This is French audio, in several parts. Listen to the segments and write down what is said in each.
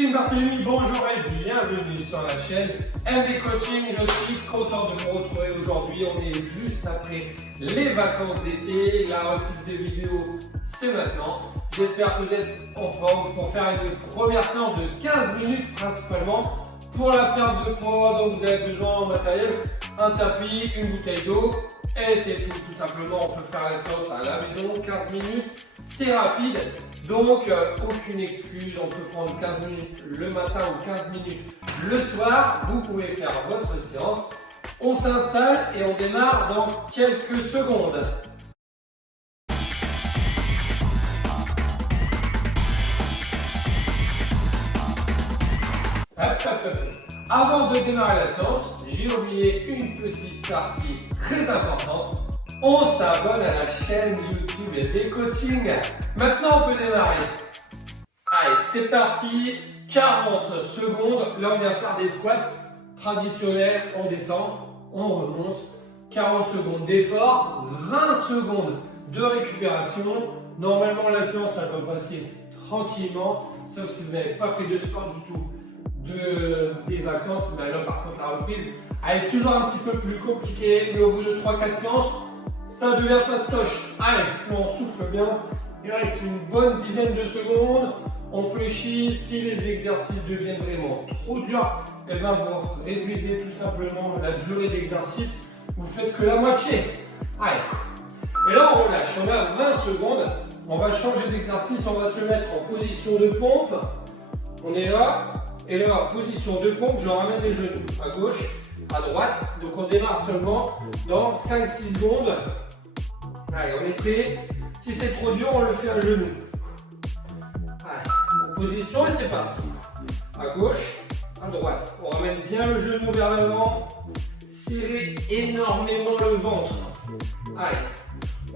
Team Barthélemy, bonjour et bienvenue sur la chaîne MB Coaching. Je suis content de vous retrouver aujourd'hui. On est juste après les vacances d'été. La reprise des vidéos, c'est maintenant. J'espère que vous êtes en forme pour faire une première séance de 15 minutes principalement pour la perte de poids. Donc vous avez besoin en matériel, un tapis, une bouteille d'eau. Et c'est tout simplement, on peut faire la séance à la maison, 15 minutes, c'est rapide, donc aucune excuse, on peut prendre 15 minutes le matin ou 15 minutes le soir, vous pouvez faire votre séance. On s'installe et on démarre dans quelques secondes. Avant de démarrer la séance, j'ai oublié une petite partie très importante. On s'abonne à la chaîne YouTube MB Coaching. Maintenant, on peut démarrer. Allez, c'est parti. 40 secondes. Là, on vient faire des squats traditionnels. On descend, on remonte. 40 secondes d'effort, 20 secondes de récupération. Normalement, la séance, elle va passer tranquillement, sauf si vous n'avez pas fait de sport du tout des vacances. Mais là, par contre, la reprise, elle est toujours un petit peu plus compliquée. Mais au bout de 3-4 séances, ça devient fastoche. Allez, on souffle bien. Il reste une bonne dizaine de secondes. On fléchit. Si les exercices deviennent vraiment trop durs, et ben vous réduisez tout simplement la durée d'exercice. Vous faites que la moitié. Allez. Et là, on relâche. On a 20 secondes. On va changer d'exercice. On va se mettre en position de pompe. On est là. Et là, position de pompe, je ramène les genoux à gauche, à droite. Donc on démarre seulement dans 5-6 secondes. Allez, on est prêt. Si c'est trop dur, on le fait à genoux. Allez, position et c'est parti. À gauche, à droite. On ramène bien le genou vers l'avant. Serrez énormément le ventre. Allez,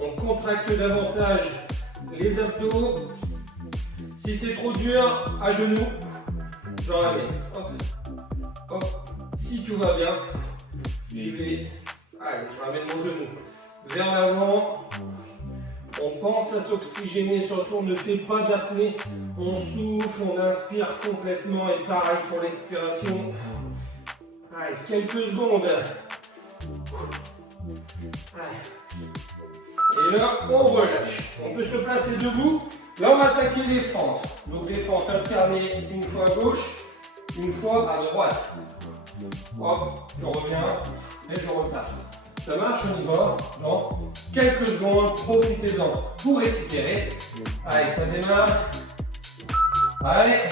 on contracte davantage les abdos. Si c'est trop dur, à genoux. Je ramène, hop, hop, si tout va bien, j'y vais, allez, je ramène mon genou vers l'avant, on pense à s'oxygéner, surtout on ne fait pas d'apnée, on souffle, on inspire complètement et pareil pour l'expiration, allez, quelques secondes, allez. Et là on relâche, on peut se placer debout. Là, on va attaquer les fentes. Donc, les fentes alternées, une fois à gauche, une fois à droite. Hop, je reviens et je repars. Ça marche, on y va dans quelques secondes. Profitez-en pour récupérer. Allez, ça démarre. Allez,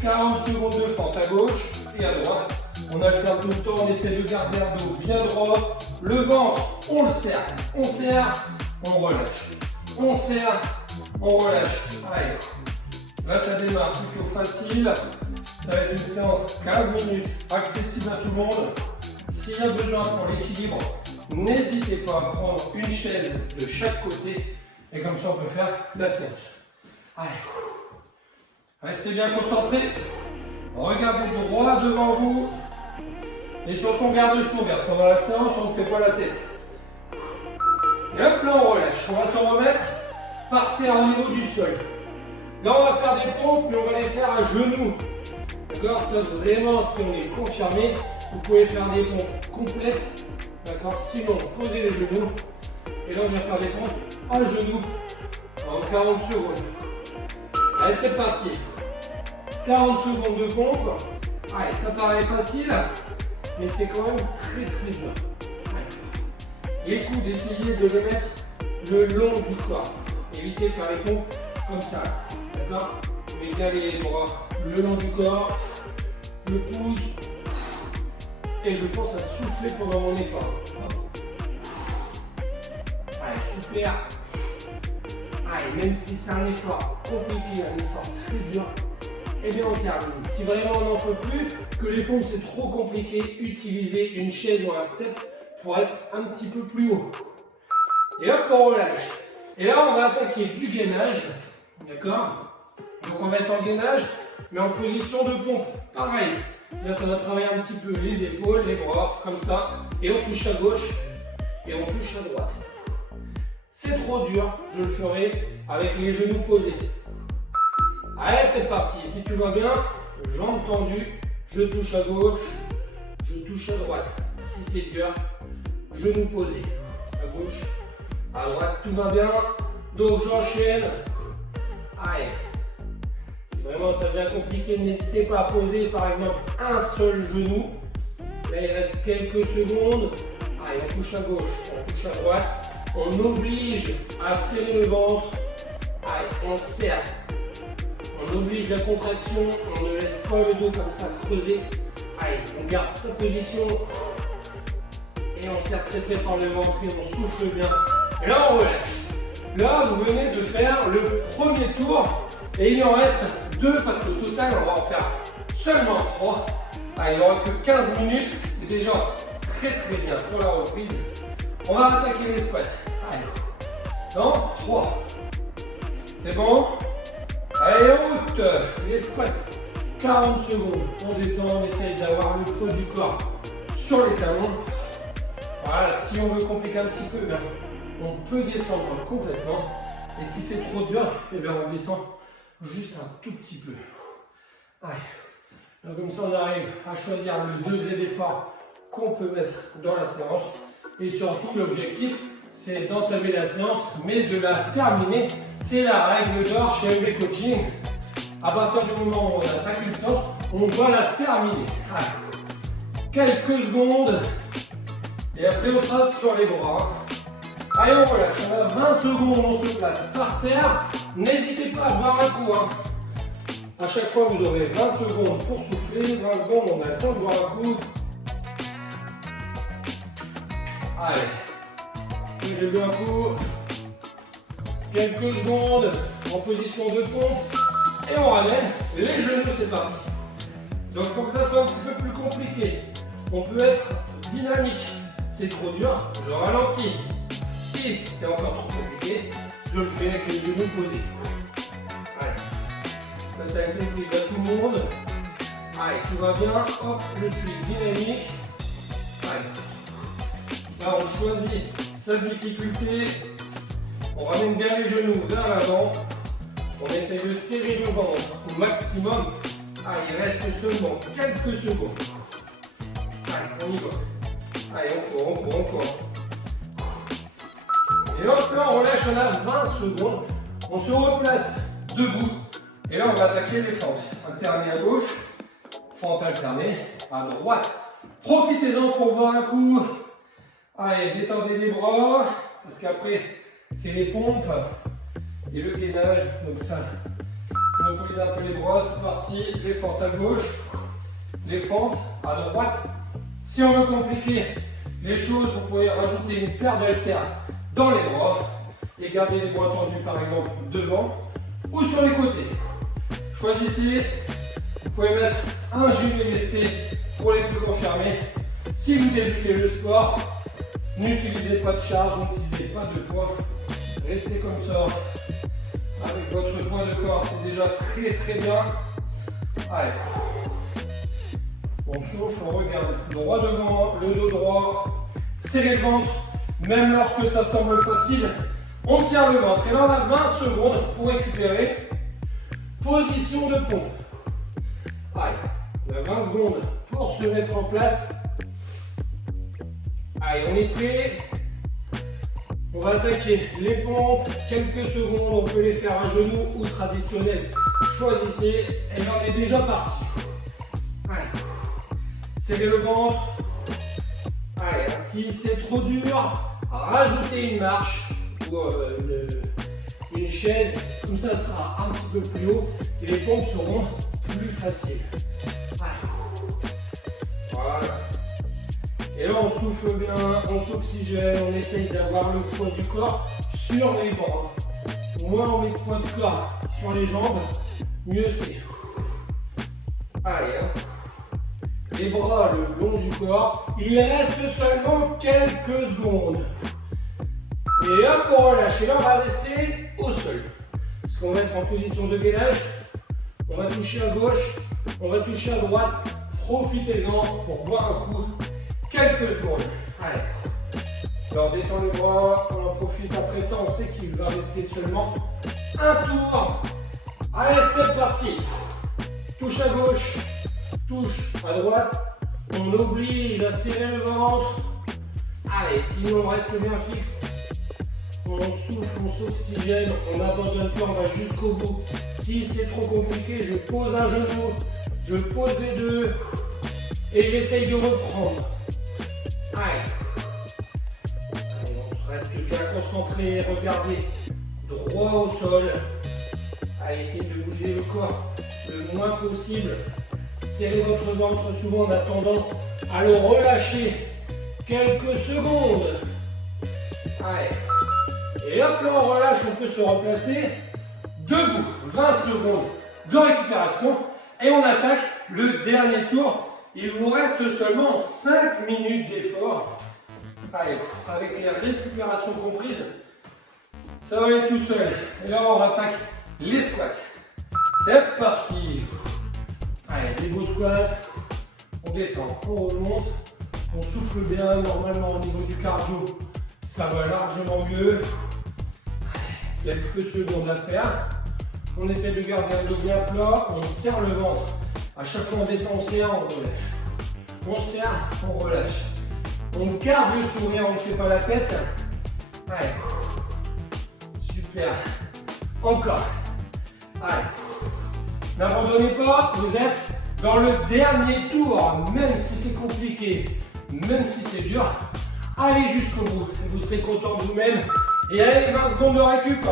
40 secondes de fente à gauche et à droite. On alterne tout le temps, on essaie de garder un dos bien droit. Le ventre, on le serre, on relâche. On serre, on relâche. Allez. Là, ça démarre plutôt facile. Ça va être une séance 15 minutes, accessible à tout le monde. S'il y a besoin pour l'équilibre, n'hésitez pas à prendre une chaise de chaque côté. Et comme ça, on peut faire la séance. Allez. Restez bien concentrés. Regardez droit devant vous. Et surtout, on garde le sourire. Pendant la séance, on ne fait pas la tête. Et hop, là on relâche. On va s'en remettre par terre au niveau du sol. Là on va faire des pompes, mais on va les faire à genoux. D'accord? Ça vraiment, si on est confirmé, vous pouvez faire des pompes complètes. D'accord? Sinon, posez les genoux. Et là on vient faire des pompes à genoux en 40 secondes. Allez, c'est parti. 40 secondes de pompe. Allez, ça paraît facile, mais c'est quand même très dur. Les coudes, essayez de les mettre le long du corps. Évitez de faire les pompes comme ça. D'accord? Vous mettez les bras le long du corps, le pouce. Et je pense à souffler pendant mon effort. Allez, super. Allez, même si c'est un effort compliqué, un effort très dur, et bien on termine. Si vraiment on n'en peut plus, que les pompes c'est trop compliqué, utilisez une chaise ou un step pour être un petit peu plus haut. Et hop, on relâche. Et là, on va attaquer du gainage. D'accord? Donc, on va être en gainage, mais en position de pompe. Pareil. Là, ça va travailler un petit peu les épaules, les bras, comme ça. Et on touche à gauche et on touche à droite. C'est trop dur, je le ferai avec les genoux posés. Allez, c'est parti. Si tu vois bien, jambes tendues, je touche à gauche, je touche à droite. Si c'est dur, genou posé. À gauche, à droite, tout va bien. Donc j'enchaîne. Allez. Si vraiment ça devient compliqué, n'hésitez pas à poser par exemple un seul genou. Là, il reste quelques secondes. Allez, on touche à gauche, on touche à droite. On oblige à serrer le ventre. Allez, on serre. On oblige la contraction. On ne laisse pas le dos comme ça creuser. Allez, on garde sa position. Et on serre très très fort le ventre et on souffle bien. Et là, on relâche. Là, vous venez de faire le premier tour. Et il en reste 2 parce qu'au total, on va en faire seulement 3. Allez, il n'y aura que 15 minutes. C'est déjà très très bien pour la reprise. On va attaquer les squats. Allez, dans 3. C'est bon? Allez, en route. Les squats. 40 secondes. On descend, on essaye d'avoir le poids du corps sur les talons. Voilà, si on veut compliquer un petit peu, bien, on peut descendre complètement. Et si c'est trop dur, eh bien, on descend juste un tout petit peu. Allez. Donc, comme ça, on arrive à choisir le degré d'effort qu'on peut mettre dans la séance. Et surtout, l'objectif, c'est d'entamer la séance, mais de la terminer. C'est la règle d'or chez MB Coaching. À partir du moment où on attaque une séance, on doit la terminer. Allez. Quelques secondes. Et après, on sera sur les bras. Allez, on relâche. On a 20 secondes, on se place par terre. N'hésitez pas à boire un coup. À chaque fois, vous aurez 20 secondes pour souffler. 20 secondes, on a le temps de boire un coup. Allez. J'ai bu un coup. Quelques secondes en position de pompe. Et on ramène les genoux, c'est parti. Donc, pour que ça soit un petit peu plus compliqué, on peut être dynamique. C'est trop dur, je ralentis. Si c'est encore trop compliqué, je le fais avec les genoux posés. Allez. Là, c'est accessible à tout le monde. Allez, tout va bien. Hop, je suis dynamique. Allez. Là, on choisit sa difficulté. On ramène bien les genoux vers l'avant. On essaie de serrer le ventre au maximum. Allez, il reste seulement quelques secondes. Allez, on y va. Allez, on court. Et hop, là, on relâche, on a 20 secondes. On se replace debout. Et là, on va attaquer les fentes. Alterner à gauche, fente alternée à droite. Profitez-en pour boire un coup. Allez, détendez les bras, parce qu'après, c'est les pompes et le gainage. Donc ça, on mobilise un peu les bras. C'est parti. Les fentes à gauche, les fentes à droite. Si on veut compliquer les choses, vous pouvez rajouter une paire d'haltères dans les bras et garder les bras tendus par exemple devant ou sur les côtés. Choisissez, vous pouvez mettre un gilet lesté pour les plus confirmés. Si vous débutez le sport, n'utilisez pas de charge, n'utilisez pas de poids. Restez comme ça avec votre poids de corps, c'est déjà très très bien. Allez. On souffle, on regarde droit devant, le dos droit, serrez le ventre, même lorsque ça semble facile, on serre le ventre. Et là, on a 20 secondes pour récupérer. Position de pompe. Allez, on a 20 secondes pour se mettre en place. Allez, on est prêt. On va attaquer les pompes. Quelques secondes, on peut les faire à genoux ou traditionnel. Choisissez. Et là, on est déjà parti. Allez. Serrez le ventre. Allez, si c'est trop dur, rajoutez une marche ou une chaise. Comme ça sera un petit peu plus haut et les pompes seront plus faciles. Allez. Voilà. Et là, on souffle bien, on s'oxygène, on essaye d'avoir le poids du corps sur les bras. Moins on met le poids du corps sur les jambes, mieux c'est. Allez, hein. Les bras le long du corps. Il reste seulement quelques secondes. Et hop, on relâche. Et là, on va rester au sol. Parce qu'on va être en position de gainage. On va toucher à gauche, on va toucher à droite. Profitez-en pour boire un coup. Quelques secondes. Allez. Alors, détend les bras. On en profite après ça. On sait qu'il va rester seulement un tour Allez, c'est parti. Touche à gauche, touche à droite. On oblige à serrer le ventre. Allez, sinon on reste bien fixe. On souffle, on s'oxygène, on n'abandonne pas, on va jusqu'au bout. Si c'est trop compliqué, je pose un genou, je pose les deux et j'essaye de reprendre. Allez. Allez, on reste bien concentré, regardez, droit au sol. Allez, essayez de bouger le corps le moins possible. Serrez votre ventre, souvent on a tendance à le relâcher quelques secondes. Allez. Et hop là, on relâche, on peut se replacer debout. 20 secondes de récupération. Et on attaque le dernier tour. Il vous reste seulement 5 minutes d'effort. Allez, avec les récupérations comprises, ça va aller tout seul. Et là, on attaque les squats. C'est parti. Allez, des beaux squats. On descend, on remonte. On souffle bien. Normalement, au niveau du cardio, ça va largement mieux. Quelques secondes à faire. On essaie de garder un dos bien plat. On serre le ventre. À chaque fois on descend, on serre, on relâche. On serre, on relâche. On garde le sourire, on ne fait pas la tête. Allez. Super. Encore. Allez. N'abandonnez pas, vous êtes dans le dernier tour. Même si c'est compliqué, même si c'est dur, allez jusqu'au bout. Vous serez content de vous-même. Et allez, 20 secondes de récup.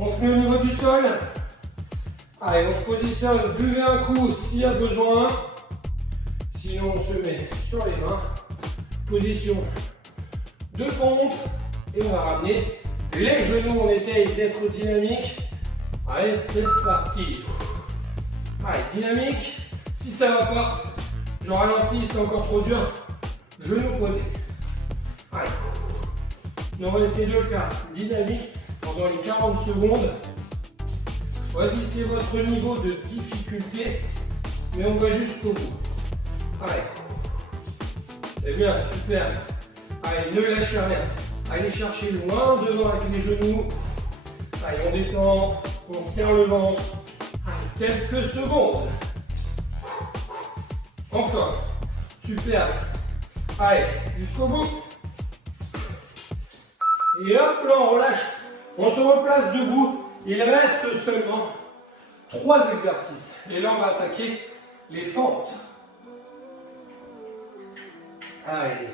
On se met au niveau du sol. Allez, on se positionne, buvez un coup s'il y a besoin. Sinon, on se met sur les mains. Position de pompe. Et on va ramener les genoux. On essaye d'être dynamique. Allez, c'est parti. Allez, dynamique. Si ça ne va pas, je ralentis, c'est encore trop dur. Genoux posés. Allez. Et on va essayer de le faire dynamique pendant les 40 secondes. Choisissez votre niveau de difficulté, mais on va jusqu'au bout. Allez. C'est bien, super. Allez, ne lâchez rien. Allez chercher loin devant avec les genoux. Allez, on détend, on serre le ventre. Allez, quelques secondes. Encore. Super. Allez, jusqu'au bout. Et hop là, on relâche. On se replace debout. Il reste seulement 3 exercices. Et là, on va attaquer les fentes. Allez.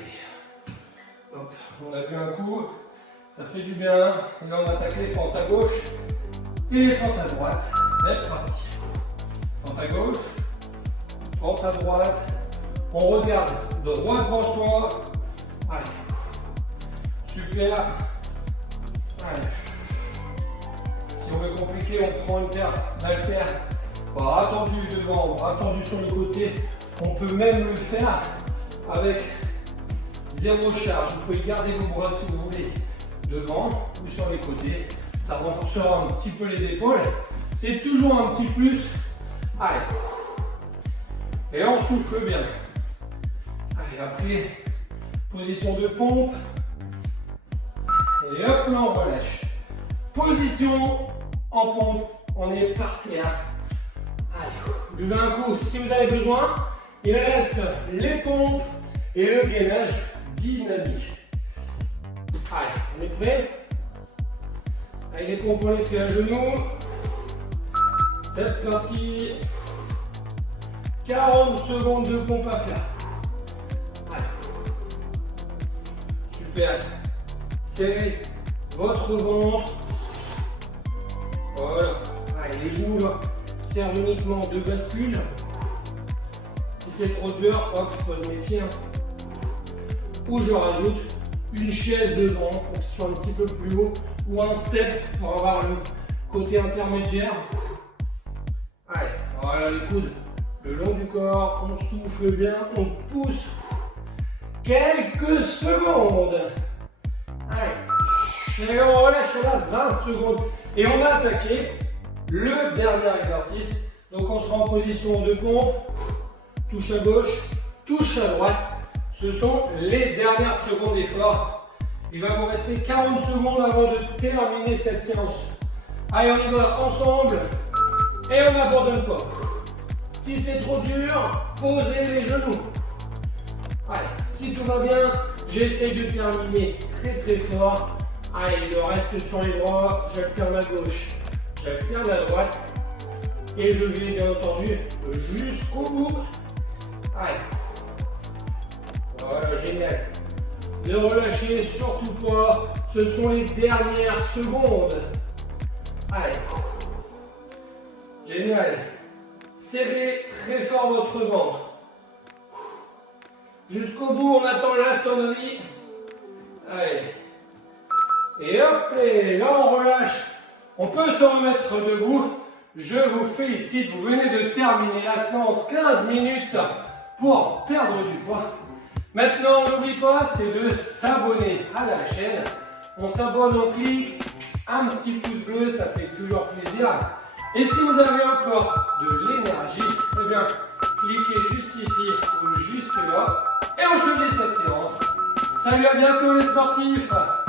Hop, on a vu un coup. Ça fait du bien. Et là, on attaque les fentes à gauche et les fentes à droite. C'est parti. Fente à gauche, fente à droite. On regarde droit devant soi. Allez. Super. Allez. Si on veut compliquer, on prend une paire d'haltères, bras tendus devant, bras tendus sur le côté. On peut même le faire avec 0 charge. Vous pouvez garder vos bras si vous voulez devant ou sur les côtés. Ça renforcera un petit peu les épaules. C'est toujours un petit plus. Allez. Et là, on souffle bien. Allez, après, position de pompe. Et hop là, on relâche. Position en pompe, on est par terre. Allez, buvez un coup si vous avez besoin. Il reste les pompes et le gainage dynamique. Allez, on est prêt? Allez, les pompes, on les fait à genoux. C'est parti. 40 secondes de pompe à faire. Allez. Super. Serrez votre ventre. Voilà. Allez, les genoux là servent uniquement de bascule. Si c'est trop dur, hop, je pose mes pieds. Ou je rajoute une chaise devant pour que ce soit un petit peu plus haut. Ou un step pour avoir le côté intermédiaire. Allez, voilà les coudes le long du corps. On souffle bien, on pousse. Quelques secondes. Allez. Et on relâche là 20 secondes. Et on va attaquer le dernier exercice. Donc on sera en position de pompe. Touche à gauche, touche à droite. Ce sont les dernières secondes d'effort. Il va vous rester 40 secondes avant de terminer cette séance Allez, on y va ensemble. Et on n'abandonne pas. Si c'est trop dur, posez les genoux. Allez, si tout va bien, j'essaye de terminer très fort. Allez, je reste sur les bras, j'alterne à gauche, j'alterne à droite. Et je vais bien entendu jusqu'au bout. Allez. Voilà, génial. Ne relâchez surtout pas, ce sont les dernières secondes. Allez. Génial. Serrez très fort votre ventre. Jusqu'au bout, on attend la sonnerie. Allez. Et hop, et là on relâche. On peut se remettre debout. Je vous félicite, vous venez de terminer la séance 15 minutes pour perdre du poids. Maintenant, n'oublie pas, c'est de s'abonner à la chaîne. On s'abonne, on clique, un petit pouce bleu, ça fait toujours plaisir. Et si vous avez encore de l'énergie, eh bien, cliquez juste ici ou juste là et on choisit sa séance. Salut, à bientôt les sportifs!